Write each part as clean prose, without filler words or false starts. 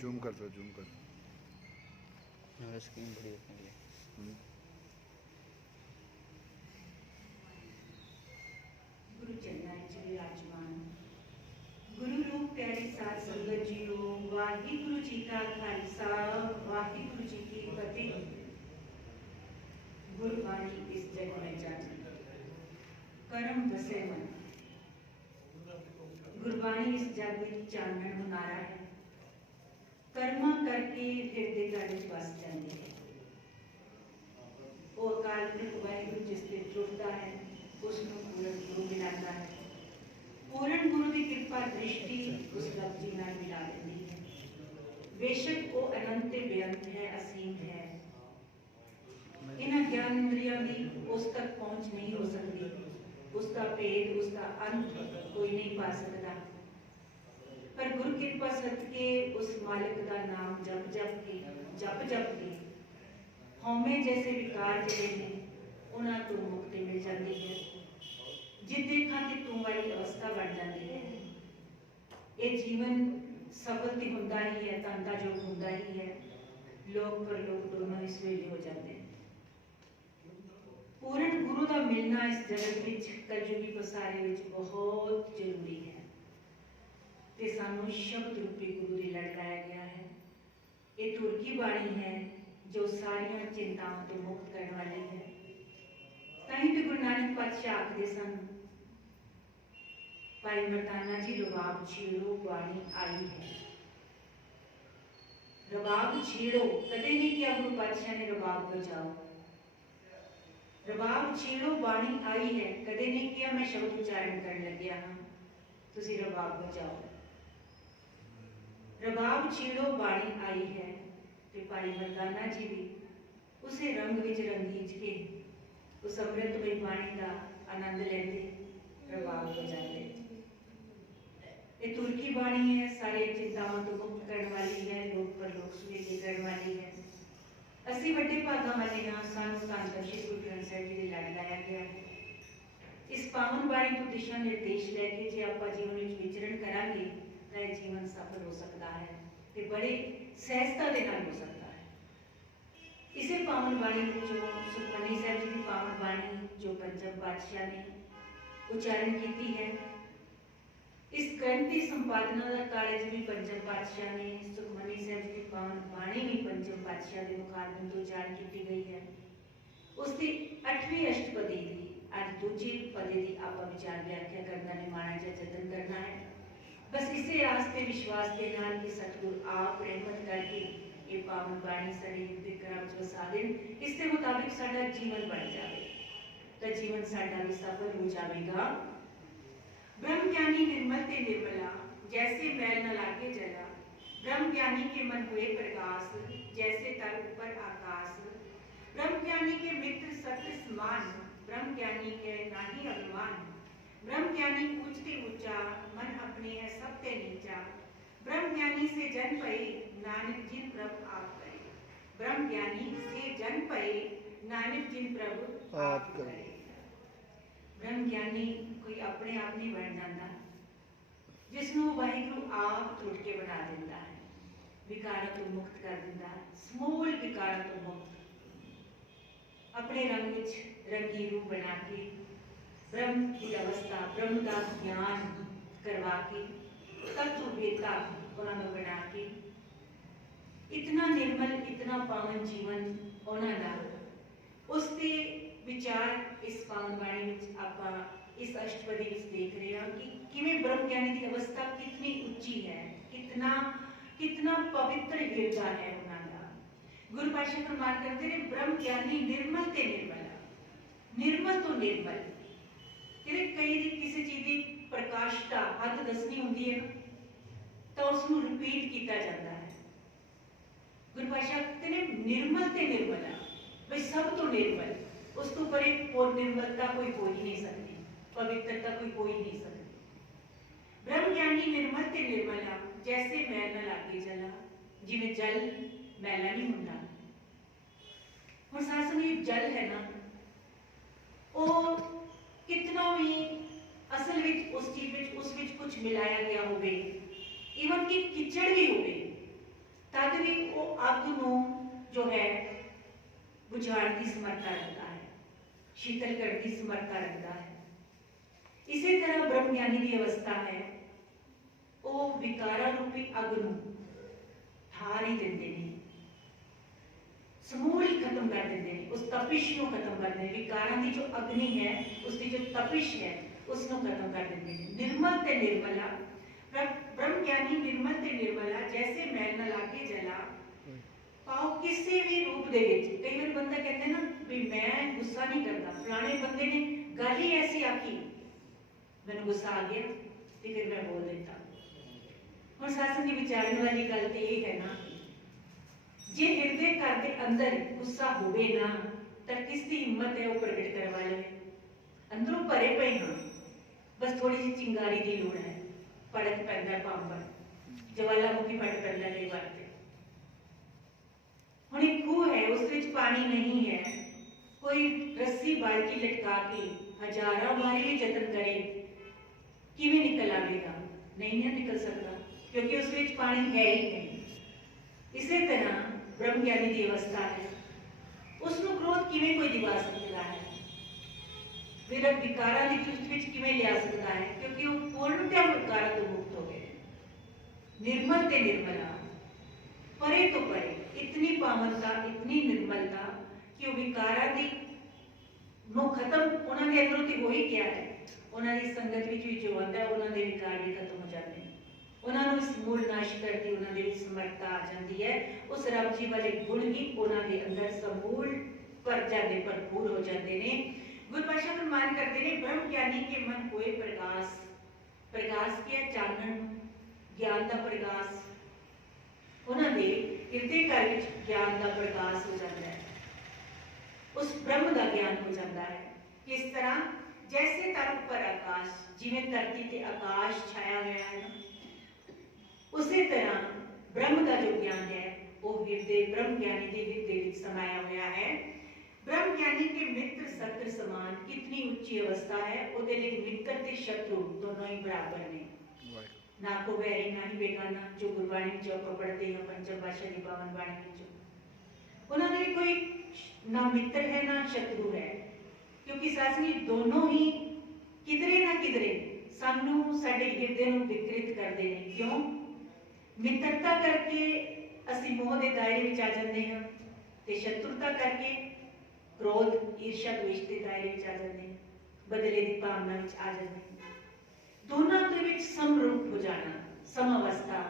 Zoom कर दो, zoom कर। स्क्रीन बड़ी रखने के लिए। गुरु चरनां च विराजमान गुरु रूप प्यारी साध संगत जीओ, वाहिगुरु जी का खालसा, वाहिगुरु जी की फतेह। गुरबाणी इस जग में जानी, करम बसे मन। गुरबाणी इस जग में चानण मुनारा है, कर्मा करके फिर दे घर में बस जाती है। वो अकाल पुरख वाहिगुरु जिस ते जुड़ता है, उसको पूर्ण गुरु मिलाता है। पूर्ण गुरु की कृपा दृष्टि उस लफ्ज़ जी नाल मिला देती है। बेशक वो अनंत बेअंत है, असीम है। इन ज्ञान इंद्रियों की उस तक पहुंच नहीं हो सकती, उसका भेद, उसका अंत कोई नहीं पा सकता। पर गुरु कृपा सदके उस मालिक का नाम जप जप के हौमे जैसे विकार जिहड़े ने उन्हां तो मुक्ति मिल जाती है। जित देखा कि तू वाली अवस्था बन जाती है। ये जीवन सफल तो होंदा ही है, धन का योग होंदा ही है। लोग पर लोग दोनों इस वेले हो जाते हैं। पूर्ण गुरु का मिलना इस जगत विच कलयुगी पसारे विच बहुत जरूरी है। ते सानू शब्द रूपी गुरु की लड़ लाया गया है। ये तुर की बाणी है जो सारिया चिंताओं तो मुक्त करने वाली है। ताई तो गुरु नानक पातशाह आखदे सन, भाई मर्दाना जी रबाब छेड़ो बाणी आई है। रबाब छेड़ो कदे नहीं किया गुरु पातशाह ने रबाब बजाओ। रबाब छेड़ो बाणी आई है कदे नहीं किया मैं शब्द उच्चारण करने लग्या हाँ, तुसी रबाब बजाओ। रबाब छेड़ो बाणी आई है। ते भाई मर्दाना जी भी उसे रंग विच रंगीज के उस अमृतमय बाणी का आनंद लेते, रबाब बजाते। ये तुर की बाणी है, सारे चिंताओं तो मुक्त करने वाली है, लोक पर लोक सुलेखे करने वाली है। असी वड्डे भागा वाले हाँ, सानू धन बख्शे गुरु ग्रंथ साहिब जी दे लड़ लाया गया है। इस पावन बाणी तो दिशा निर्देश लैके जे आपां जीवन विच विचरण करांगे तां इह जीवन सफल हो सकता है ते बड़े सहजता दे नाल हो सकता है। इसे पावन बाणी विचों सुखमनी साहिब जी की पावन बाणी जो पंचम पातशाह ने उच्चारण की है। इस ग्रंथ की संपादना का कार्य भी पंचम पातशाह ने, सुखमनी साहिब जी की पावन बाणी भी पंचम पातशाह के मुखारबिंद तो उच्चारण की गई है। उसकी 8वीं अष्टपदी की आज दूजी पदी की आप विचार व्याख्या करना निमाणा या जतन करना है। बस इसे आस्ते विश्वास के नाल कि सतगुरु आप रहमत करके ये पावन बाणी साडे हृदय कराम च वसा देन, इसके मुताबिक साडा जीवन बन जाए तो जीवन साडा भी सफल हो जाएगा। ब्रह्म ज्ञानी निर्मल ते निर्मला, जैसे मैल न लागे जला। ब्रह्म ज्ञानी के मन हुए प्रकाश, जैसे तर ऊपर आकाश। ब्रह्म ज्ञानी के मित्र सत्य समान, ब्रह्म ज्ञानी के नाही अभिमान। ब्रह्म ज्ञानी ऊंचते ऊंचा, मन अपने है सबते नीचा। ब्रह्म ज्ञानी से जन पए, नानक जिन प्रभु आप करे। ब्रह्म ज्ञानी से जन पए, नानक जिन प्रभु आप करे। ब्रह्म ज्ञानी कोई अपने आप नहीं बन जाता, जिसनों वाहिगुरु आप टूट के बना देता है, विकारों तो मुक्त कर देता है, समूल विकारों तो मुक्त अपने रंग विच रंगी रूप बना के ब्रह्म की अवस्था, ब्रह्म का ज्ञान करवा के तत्व वेता उन्होंने बना के इतना निर्मल, इतना पावन जीवन उन्होंने उसके विचार इस पावन बाणी में आप इस अष्टपदी में देख रहे हैं कि किवें ब्रह्म ज्ञानी की अवस्था कितनी उच्ची है, कितना कितना पवित्र हृदय है उन्होंने। गुरु पातशाह फरमान करते हैं ब्रह्म ज्ञानी निर्मल ते निर्मला, निर्मल तो निर्मल। कहते कई किसी चीज की प्रकाशता हद दसनी होंगी है तो उसको रिपीट किया जाता है। गुरु पातशाह कहते हैं निर्मल ते निर्मला, भाई सब तो निर्मल, उस तो परे और निर्मलता कोई हो ही नहीं सकती, पवित्रता कोई हो ही नहीं सकती। ब्रह्म ज्ञानी निर्मल ते निर्मला, जैसे मैल न लागे जला, जिवें जल मैला नहीं होता। हुण सासनी जल है ना, वो कितना भी असल विच उस चीज विच उस विच कुछ मिलाया गया होवे, इवन कि किचड़ भी होवे, बुझाण की समर्था रखता है, शीतल करने की समर्था रखता है। इसी तरह ब्रह्म ज्ञानी की अवस्था है, वो विकारा रूपी अग नूं ਠਾਰ ही देंदे ने, समूल खत्म कर देंदे ने, उस तपिश को खत्म कर देंदे। विकारां दी जो अग्नि है, उसकी जो तपिश है, उसको खत्म कर देंदे ने। निर्मल ते निर्मला, ब्रह्म ज्ञानी निर्मल ते निर्मला, जैसे मैल न लागे जला, पाओ किसी भी रूप दे विच। कई बार बंदा कहते ना भी मैं गुस्सा नहीं करता, फलाने बंदे ने गल ही ऐसी आखी, मैंने गुस्सा आ गया ते फिर मैं बोल देता। हुण सत्संग दी विचारन वाली गल ते ये है ना, जे हृदय घर दे अंदर गुस्सा होवे ना, तां किस दी हिम्मत है वो प्रगट करवा ले। अंदरों भरे पे हाँ, बस थोड़ी जी चिंगारी की लोड़ है, भड़क पैंदा पांबर, ज्वालामुखी फट पैंदा कई बार ते। हुण एक खूह है, उस विच पानी नहीं है, कोई रस्सी बाल्टी लटका के हजारां बारी भी जतन करे, किवें निकल आवेगा? नहीं ना निकल सकता, क्योंकि उस विच पानी है ही नहीं। इसी तरह ब्रह्म ज्ञानी की अवस्था है, उसनूं क्रोध किवें कोई दिवा सकता है, फिर विकारां दी चुस्त विच किवें लिया सकता है, क्योंकि वो पूर्णतः विकारां तो मुक्त हो गए। निर्मल ते निर्मला, परे तो परे, इतनी पावनता, इतनी निर्मलता कि वो विकारां दी नो खत्म उन्हां दे अंदरों ते हो ही गया है। उन्हां दी संगत विच भी जो आंदा, उन्हां दे विकार भी खत्म हो जाते हैं, उन्हां नूं समूल नाश करती उन्हां दे विच समर्था आ जाती है। उस रब जी वाले गुण ही उन्हां दे अंदर समूल भर जाते, भरपूर हो जाते ने। गुरु पातशाह फरमान करते ने, ब्रह्म ज्ञानी के मन होए प्रकाश। प्रकाश क्या? चानन, ज्ञान का प्रकाश। उन्हां दे हृदय घर विच ज्ञान का प्रकाश हो जाता है, उस ब्रह्म का ज्ञान हो जाता है। किस तरह? जैसे तरफ पर आकाश, जिवें धरती ते आकाश छाया हुआ है ना, उसी तरह ब्रह्म का जो ज्ञान है वो हृदय ब्रह्म ज्ञानी के हृदय में समाया हुआ है। ब्रह्म ज्ञानी के मित्र शत्रु समान, कितनी ऊंची अवस्था है। उहदे लिए मित्र ते शत्रु दोनों ही बराबर ने, ना को वैरी ना ही बेगाना, जो गुरबाणी जो पढ़ते हैं पंचम भाषा की पावन बाणी जो, उन्होंने कोई ना मित्र है ना शत्रु है, क्योंकि सासनी दोनों ही किधरे ना किधरे सानू साडे हृदय नूं विकृत करते हैं। क्यों? मित्रता करके असीं मोह के दायरे में आ जाते हैं, ते शत्रुता करके क्रोध ईर्ष्या द्वेष के दायरे में आ जाते हैं, बदले की भावना में आ जाते हैं। दोनों के विच समरूप हो जाना, समावस्था,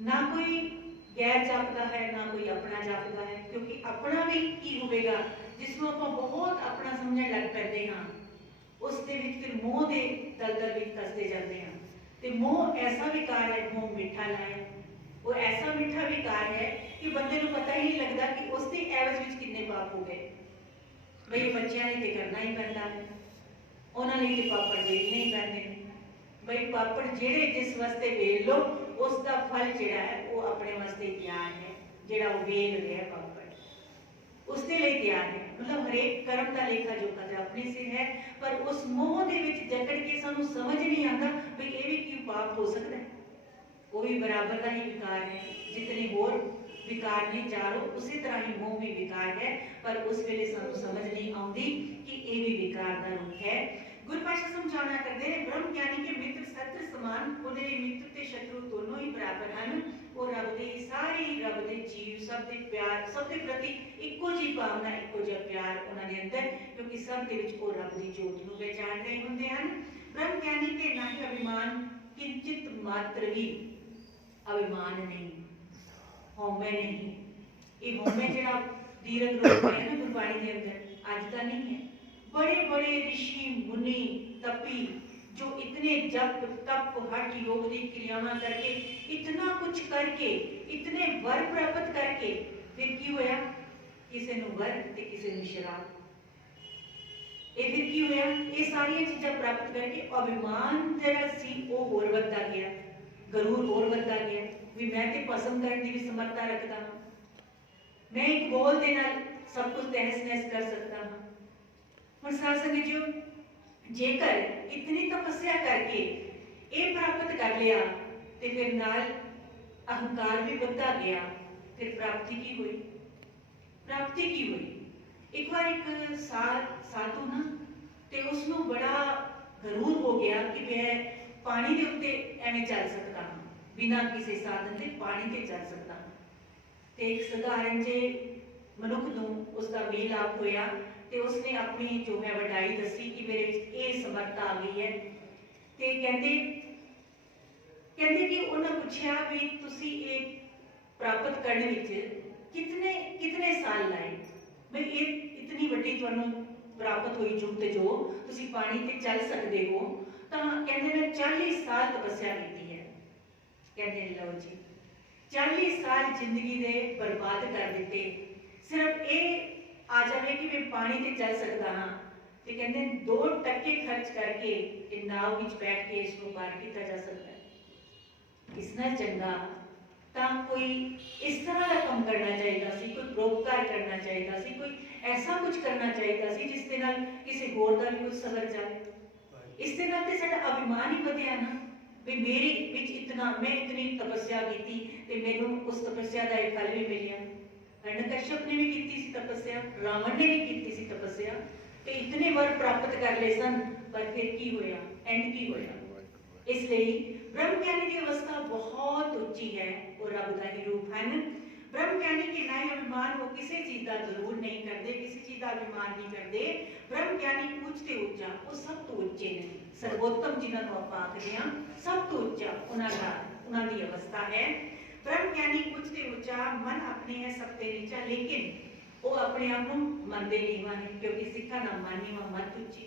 ना कोई गैर जापदा है ना कोई अपना जापदा है, क्योंकि अपना भी की होगा जिसको आप बहुत अपना समझने लग पैंदे हाँ, उस दे विच फिर मोह के दलदल विच फसते जाते हैं। ते मोह ऐसा विकार है, मोह मीठा लाए, वो ऐसा मीठा विकार है कि बंदे को पता ही नहीं लगता कि उसके एवज विच कितने पाप हो गए। भाई बच्चों ने तो करना ही पैंदा है, उन्होंने तो पापड़ वेलने ही पैंदे, भाई पापड़ जेड़े जिस वास्ते वेल लो उसका फल जिहड़ा है वो अपने वास्ते ज्ञान है, जिहड़ा वो वेल रहा पापड़ उसके लिए तैयार है। मतलब हरेक कर्म का लेखा जोखा तो अपने सिर है, पर उस मोह के विच जकड़ के सानू समझ नहीं आता भी ये भी क्यों पाप हो सकता है। वो भी बराबर का ही विकार है, जितने होर विकार ने चारों उसी तरह ही मोह भी विकार है, पर उस वेले सानू समझ नहीं आती कि ये भी विकार का रूप है। गुरु पातशाह समझाना करते हैं, ब्रह्म ज्ञानी के मित्र शत्रु समान, उहदे मित्र ते शत्रु दोनों ही बराबर हैं। वो रब दे सारे रब दे जीव सब दे प्यार, सब दे प्रति इक्को जी भावना, इक्को जिहा प्यार उन्हां दे अंदर, क्योंकि सब दे विच वो रब दी जोत नूं पहचान रहे हुंदे हन। ब्रह्म ज्ञानी के ना ही अभिमान किंचित मात्र भी अभिमान नहीं, हौमे नहीं। ये हौमे जिहड़ा दीर्घ रूप है ना गुरबाणी के अंदर अज का नहीं है। बड़े बड़े ऋषि मुनि तपी जो इतने जप तप हठ योग की क्रियावां करके इतना कुछ करके इतने वर प्राप्त करके फिर की होया, किसी नूं वर ते किसी नूं शराब, ये फिर की होया, ये सारी चीज़ां प्राप्त करके अभिमान जिहड़ा सी वो होर वधदा गया, गरूर होर वधदा गया भी मैं ते पसंद करने की भी समर्था रखता हूं, मैं एक बोल दे नाल सब कुछ तहस नहस कर सकता हूं। हुण साध संगत जीओ, जेकर इतनी तपस्या करके ये प्राप्त कर लिया तो फिर नाल अहंकार भी बढ़ता गया, फिर प्राप्ति की हुई? प्राप्ति की हुई? ਇੱਕ ਵਾਰ ਇੱਕ ਸਾਧੂ ਨਾ ਤੇ ਉਸ ਨੂੰ ਬੜਾ ਗਰੂਰ ਹੋ ਗਿਆ ਕਿ ਮੈਂ ਪਾਣੀ ਦੇ ਉੱਤੇ ਐਵੇਂ ਚੱਲ ਸਕਦਾ ਹਾਂ, ਬਿਨਾਂ ਕਿਸੇ ਸਾਧਨ ਦੇ ਪਾਣੀ ਤੇ ਚੱਲ ਸਕਦਾ ਹਾਂ। ਤੇ ਇੱਕ ਸਧਾਰਨ ਜਿਹੇ ਮਨੁੱਖ ਨੂੰ ਉਸ ਦਾ ਮੇਲਾਪ ਹੋਇਆ ਤੇ ਉਸਨੇ ਆਪਣੀ ਜੋ ਹੈ ਵਡਾਈ ਦੱਸੀ ਕਿ ਮੇਰੇ ਵਿੱਚ ਇਹ ਸਮਰੱਥਾ ਆ ਗਈ ਹੈ। ਤੇ ਕਹਿੰਦੇ ਕਿ ਉਹਨਾਂ ਪੁੱਛਿਆ ਵੀ ਤੁਸੀਂ ਇਹ ਪ੍ਰਾਪਤ ਕਰਨ ਵਿੱਚ ਕਿਤਨੇ ਸਾਲ ਲਾਏ, ਬਈ ਇਹ ਇਤਨੀ ਵੱਡੀ ਤੁਹਾਨੂੰ ਪ੍ਰਾਪਤ ਹੋਈ ਜੋ ਤੇ ਜੋ ਤੁਸੀਂ ਪਾਣੀ ਤੇ ਚੱਲ ਸਕਦੇ ਹੋ। ਤਾਂ ਕਹਿੰਦੇ ਮੈਂ 40 ਸਾਲ ਤਪੱਸਿਆ ਕੀਤੀ ਹੈ। ਕਹਿੰਦੇ ਲਓ ਜੀ 40 ਸਾਲ ਜ਼ਿੰਦਗੀ ਦੇ ਬਰਬਾਦ ਕਰ ਦਿੱਤੇ, ਸਿਰਫ ਇਹ ਆ ਜਾਵੇ ਕਿ ਮੈਂ ਪਾਣੀ ਤੇ ਚੱਲ ਸਕਦਾ ਹਾਂ। ਤੇ ਕਹਿੰਦੇ 2% ਖਰਚ ਕਰਕੇ ਇਹ ਨਾਵ ਵਿੱਚ ਬੈਠ ਕੇ ਇਸ ਨੂੰ ਪਾਰ ਕੀਤਾ ਜਾ ਸਕਦਾ ਹੈ। ਇਸ ਨਾਲ ਚੰਗਾ ਤਾਂ ਕੋਈ ਇਸ ਤਰ੍ਹਾਂ ਦਾ ਕੰਮ ਕਰਨਾ ਚਾਹੀਦਾ ਸੀ, ਕੋਈ ਪਰਉਪਕਾਰ ਕਰਨਾ ਚਾਹੀਦਾ ਸੀ, ਕੋਈ ਐਸਾ ਕੁਝ ਕਰਨਾ ਚਾਹੀਦਾ ਸੀ ਜਿਸ ਦੇ ਨਾਲ ਕਿਸੇ ਹੋਰ ਦਾ ਵੀ ਕੁਝ ਸਬਰ ਜਾਵੇ। ਇਸ ਦੇ ਨਾਲ ਤੇ ਸਾਡਾ ਅਭਿਮਾਨ ਹੀ ਵਧਿਆ ਨਾ, ਵੀ ਮੇਰੇ ਵਿੱਚ ਮੈਂ ਇਤਨੀ ਤਪੱਸਿਆ ਕੀਤੀ ਤੇ ਮੈਨੂੰ ਉਸ ਤਪੱਸਿਆ ਦਾ ਇੱਕ ਫਲ ਵੀ ਮਿਲਿਆ। ਹਿਰਣਕਸ਼ਪ ਨੇ ਵੀ ਕੀਤੀ ਸੀ ਤਪੱਸਿਆ, ਰਾਵਣ ਨੇ ਵੀ ਕੀਤੀ ਸੀ ਤਪੱਸਿਆ ਤੇ ਇਤਨੇ ਵਰ ਪ੍ਰਾਪਤ ਕਰ ਲਏ ਸਨ, ਪਰ ਫਿਰ ਕੀ ਹੋਇਆ, ਐਂਡ ਕੀ ਹੋਇਆ। ਇਸ ਲਈ ਬ੍ਰਹਮ ਗਿਆਨੀ ਦੀ ਅਵਸਥਾ ਬਹੁਤ ਉੱਚੀ ਹੈ, ਉਹ ਰੱਬ ਦਾ ਹੀ ਰੂਪ ਹਨ। ब्रह्म ज्ञानी के नाय अभिमान वो किसी चीज का जरूर नहीं करते, किसी चीज का अभिमान नहीं करते। ब्रह्म ज्ञानी उच्च उच्चा वो सब तो उच्चे नहीं, सर्वोत्तम जिन्होंने आप आखते हैं सब तो उच्चा उन्होंने अवस्था है। ब्रह्म ज्ञानी उच्च उच्चा मन अपने है सबसे नीचा, लेकिन वो अपने आप को मनते नीवा नहीं, क्योंकि सिखा ना मन नीवा मत उच्ची।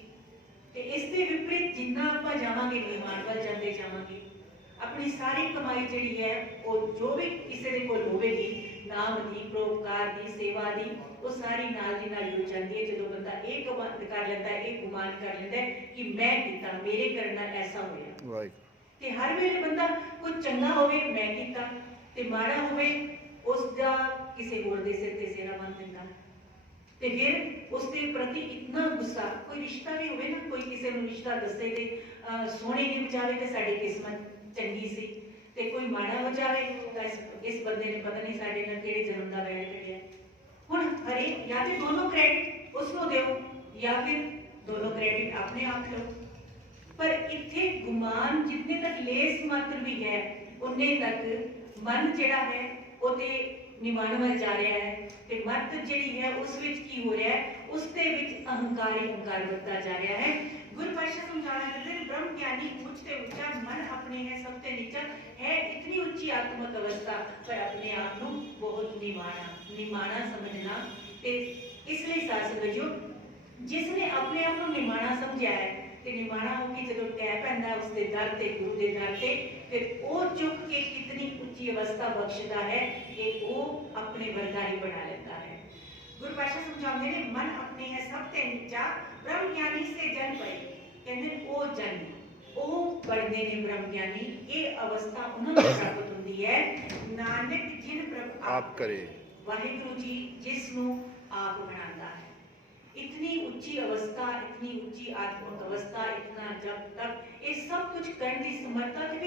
ते इसके विपरीत जिन्ना आप जावांगे नीवान वाल जाते जावांगे, अपनी सारी कमाई जिहड़ी है वो जो भी किसी दे कोल होवेगी नाम दी, परोपकार दी, सेवा दी, वो सारी नाल दी नाल जुड़ जाती है। जो बंदा एक कर लेता है, एक गुमान कर लेता है कि मैं कीता, मेरे करन नाल ऐसा होया, ते हर वेले बंदा कुछ चंगा होवे मैं कीता ते माड़ा होवे उसदा किसी होर दे सिर ते सेरा बन दिंदा, ते फिर उसके प्रति इतना गुस्सा। कोई रिश्ता भी होवे ना, कोई किसी नूं रिश्ता दसे ते सोहणे नहीं जावे ते साडी किस्मत चंगी सी, ते कोई माड़ा हो जाए तो इस बंदे ने पता नहीं साडे नाल किहड़े जन्म दा वैर करिया। हुण हरे या तो दोनों क्रेडिट उसको दो या फिर दोनों क्रेडिट अपने आप लो, पर इत्थे गुमान जितने तक लेस मात्र भी है उन्ने तक मन जिहड़ा है वो ते निवाण वल जा रहा है, ते मत जिहड़ी है उस विच की हो रहा है, उस दे विच अहंकार बढ़ता जा रहा है। गुरु पातशाह समझाना चाहते हैं ब्रह्म ज्ञानी उच्च ते उच्चा, मन अपने है सबसे नीचा है, इतनी ऊंची आत्मक अवस्था पर अपने आप को बहुत निमाना समझना। ते इसलिए साथ समझो जिसने अपने आप को निमाना समझा है ते निमाना हो कि जब टै पैंदा उसके दर ते गुरु के दर ते फिर वो चुक के कितनी ऊंची अवस्था बख्शदा है, ये वो अपने वर्गा ही बना लेता है। गुरु पातशाह समझाते हैं मन अपने है सबसे नीचा, ब्रह्म ज्ञानी से जन परे, कहते ओ जन ओ बढ़ते ने ब्रह्म ज्ञानी, ये अवस्था उन्होंने प्राप्त होती है नानक जिन प्रभ आप करे, वाहिगुरु जी जिसनु आप बनाता है। इतनी ऊंची अवस्था, इतनी ऊंची आत्मिक अवस्था, इतना जब तक ये सब कुछ करने की समर्था, फिर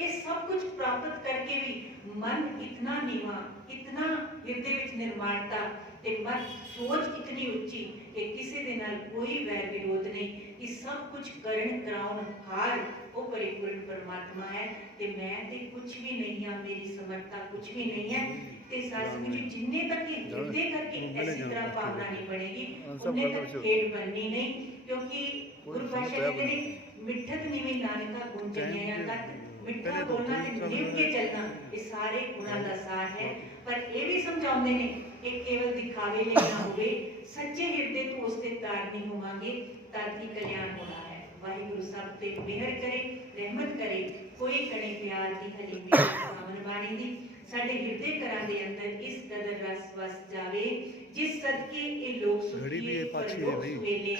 ये सब कुछ प्राप्त करके भी मन इतना नीवा, इतना हृदय विच निर्माणता ते मन सोच इतनी उच्ची कि किसी दे नाल कोई वैर विरोध नहीं, कि सब कुछ करण कराउण हार वो परिपूर्ण परमात्मा है, ते मैं ते कुछ भी नहीं है, मेरी समर्था कुछ भी नहीं है। ते साथ में जिन्ने तक ये हृदय करके ऐसी तरह भावना नहीं बनेगी उन्ने तक खेड बननी नहीं, क्योंकि गुरु पातशाह कहते हैं मिठत नीवी नानका गुण चढ़िया तक, मिठा बोलना ते नीव के चलना ये सारे गुणां दा सार है। पर ये भी समझाते हैं एक केवल दिखावे लिए ना होवे, सच्चे हृदय तो उसके तार नहीं होवांगे तद ही कल्याण होना है। वाहिगुरु सब ते मेहर करे, रहमत करे, कोई कणे प्यार दी हली पावन बाणी दी साडे हृदय घरां दे अंदर इस कदर रस वस जावे जिस सदके ये लोग सुखी परलोक सुहेले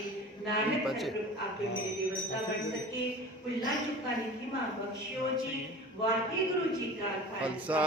नानक आपे मेरे देवस्था बन सके। भुल्ला चुका नी खिमा बख्शियो जी, वाहिगुरु जी का खालसा।